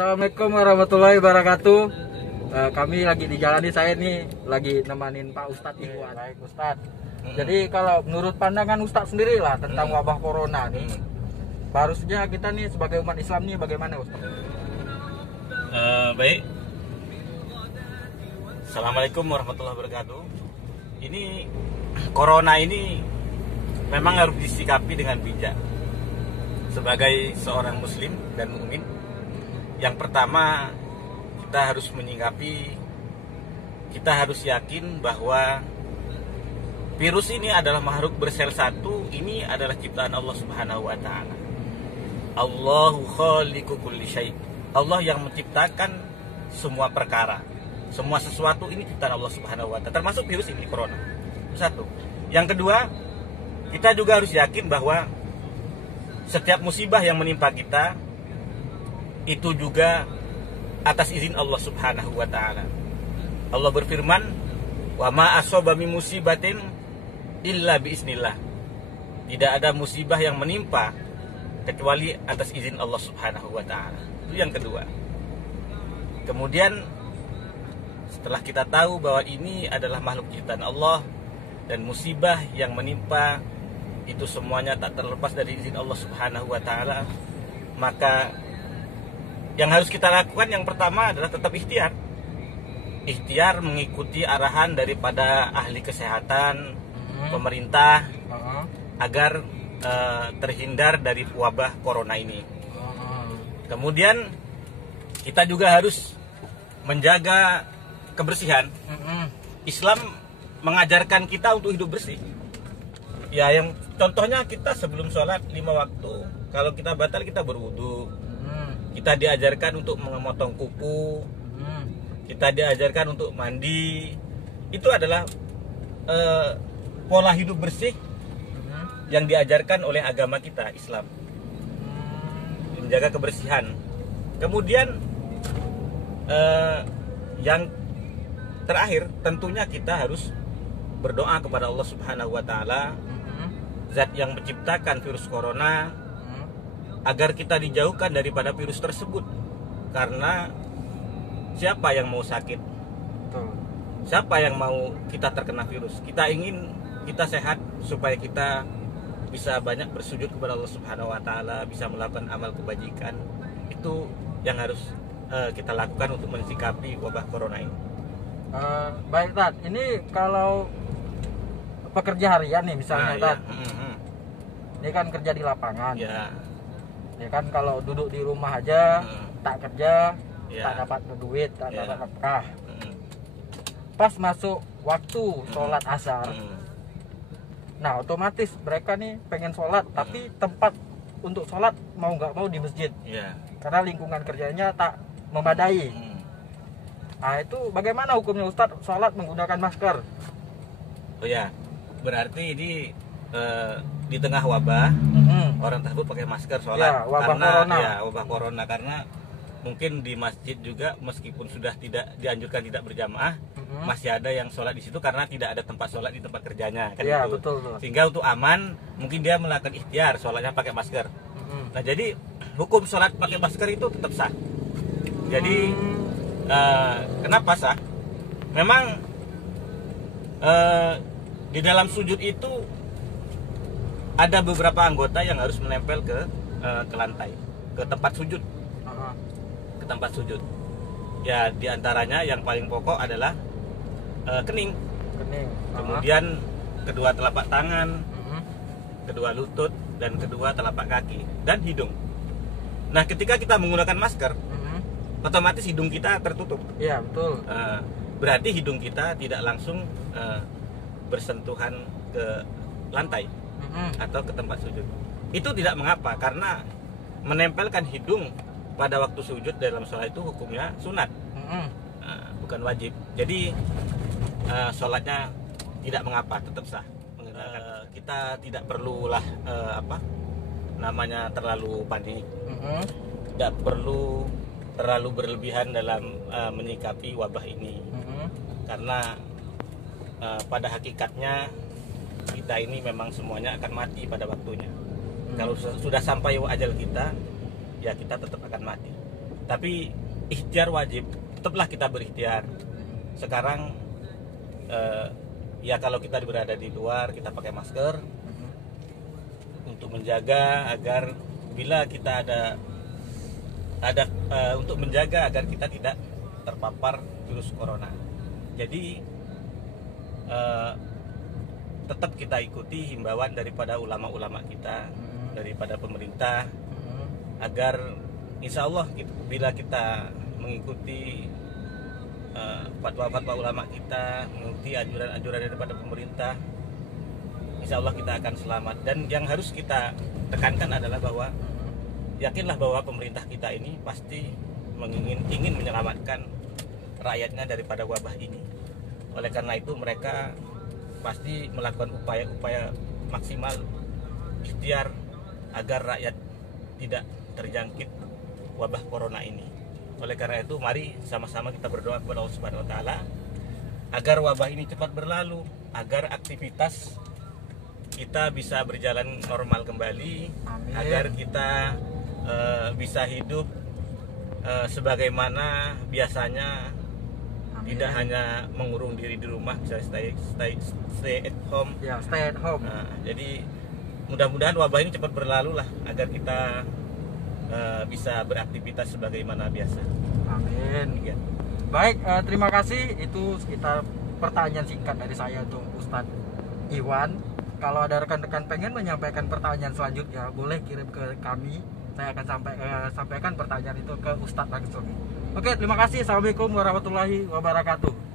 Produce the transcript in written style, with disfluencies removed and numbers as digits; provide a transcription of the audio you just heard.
Assalamualaikum warahmatullahi wabarakatuh. Kami lagi di jalan nih, saya nih lagi nemanin Pak Ustadz nih. Baik Ustadz. Jadi kalau menurut pandangan Ustadz sendiri lah tentang wabah corona nih, harusnya kita nih sebagai umat Islam nih bagaimana Ustadz? Baik. Assalamualaikum warahmatullahi wabarakatuh. Ini corona ini memang harus disikapi dengan bijak. Sebagai seorang muslim dan mukmin, yang pertama kita harus menyikapi, kita harus yakin bahwa virus ini adalah makhluk bersel satu, ini adalah ciptaan Allah Subhanahu wa taala. Allahu khaliqu kulli syai'. Allah yang menciptakan semua perkara. Semua sesuatu ini ciptaan Allah Subhanahu wa taala, termasuk virus ini, corona. Satu. Yang kedua, kita juga harus yakin bahwa setiap musibah yang menimpa kita itu juga atas izin Allah Subhanahu wa taala. Allah berfirman, "Wa ma asaba min musibatin illa biiznillah." Tidak ada musibah yang menimpa kecuali atas izin Allah Subhanahu wa taala. Itu yang kedua. Kemudian setelah kita tahu bahwa ini adalah makhluk ciptaan Allah dan musibah yang menimpa itu semuanya tak terlepas dari izin Allah Subhanahu wa taala, maka yang harus kita lakukan yang pertama adalah tetap ikhtiar. Ikhtiar mengikuti arahan daripada ahli kesehatan, pemerintah, agar terhindar dari wabah corona ini. Kemudian kita juga harus menjaga kebersihan. Islam mengajarkan kita untuk hidup bersih. Ya, yang contohnya kita sebelum sholat 5 waktu, kalau kita batal kita berwudu. Kita diajarkan untuk memotong kuku. Kita diajarkan untuk mandi. Itu adalah pola hidup bersih yang diajarkan oleh agama kita, Islam. Menjaga kebersihan. Kemudian yang terakhir tentunya kita harus berdoa kepada Allah Subhanahu wa taala, Zat yang menciptakan virus corona, agar kita dijauhkan daripada virus tersebut. Karena siapa yang mau sakit? Siapa yang mau kita terkena virus? Kita ingin kita sehat supaya kita bisa banyak bersujud kepada Allah Subhanahu wa taala, bisa melakukan amal kebajikan. Itu yang harus kita lakukan untuk mensikapi wabah corona ini. Baik Tat, ini kalau pekerja harian nih misalnya Tat, ini kan kerja di lapangan, ya kan, kalau duduk di rumah aja tak kerja, tak dapat duit, tak dapat nafkah. Pas masuk waktu sholat asar, nah otomatis mereka nih pengen sholat, tapi tempat untuk sholat mau nggak mau di masjid, karena lingkungan kerjanya tak memadai. Nah itu bagaimana hukumnya Ustadz sholat menggunakan masker? Oh ya, berarti ini di tengah wabah, orang tersebut pakai masker sholat, wabah corona, karena mungkin di masjid juga meskipun sudah tidak dianjurkan tidak berjamaah, masih ada yang sholat di situ karena tidak ada tempat sholat di tempat kerjanya, kan itu. Betul. Sehingga untuk aman mungkin dia melakukan ikhtiar sholatnya pakai masker. Nah jadi hukum sholat pakai masker itu tetap sah. Jadi kenapa sah? Memang di dalam sujud itu ada beberapa anggota yang harus menempel ke lantai, ke tempat sujud, ke tempat sujud. Ya, diantaranya yang paling pokok adalah kening. Kemudian kedua telapak tangan, kedua lutut, dan kedua telapak kaki, dan hidung. Nah, ketika kita menggunakan masker, otomatis hidung kita tertutup. Iya, betul. Berarti hidung kita tidak langsung bersentuhan ke lantai atau ke tempat sujud. Itu tidak mengapa, karena menempelkan hidung pada waktu sujud dalam sholat itu hukumnya sunat, bukan wajib. Jadi sholatnya tidak mengapa, tetap sah. Kita tidak perlulah terlalu panik, tidak perlu terlalu berlebihan dalam menyikapi wabah ini, karena pada hakikatnya kita ini memang semuanya akan mati pada waktunya. Kalau sudah sampai ajal kita, ya kita tetap akan mati. Tapi ikhtiar wajib, tetaplah kita berikhtiar. Sekarang ya kalau kita berada di luar kita pakai masker untuk menjaga agar bila kita ada untuk menjaga agar kita tidak terpapar virus corona. Jadi tetap kita ikuti himbauan daripada ulama-ulama kita, daripada pemerintah, agar insya Allah bila kita mengikuti fatwa-fatwa ulama kita, mengikuti anjuran-anjuran daripada pemerintah, insya Allah kita akan selamat. Dan yang harus kita tekankan adalah bahwa yakinlah bahwa pemerintah kita ini pasti ingin menyelamatkan rakyatnya daripada wabah ini. Oleh karena itu mereka pasti melakukan upaya-upaya maksimal ikhtiar agar rakyat tidak terjangkit wabah corona ini. Oleh karena itu mari sama-sama kita berdoa kepada Allah Subhanahu wa taala agar wabah ini cepat berlalu, agar aktivitas kita bisa berjalan normal kembali. Amin. Agar kita bisa hidup sebagaimana biasanya. Amin. Tidak hanya mengurung diri di rumah, bisa stay at home. Ya, stay at home. Nah, jadi mudah-mudahan wabah ini cepat berlalu lah, agar kita bisa beraktivitas sebagaimana biasa. Amin. Ya. Baik, terima kasih. Itu sekitar pertanyaan singkat dari saya untuk Ustadz Iwan. Kalau ada rekan-rekan pengen menyampaikan pertanyaan selanjutnya, boleh kirim ke kami. Saya akan sampaikan pertanyaan itu ke Ustadz langsung. Oke, terima kasih. Assalamualaikum warahmatullahi wabarakatuh.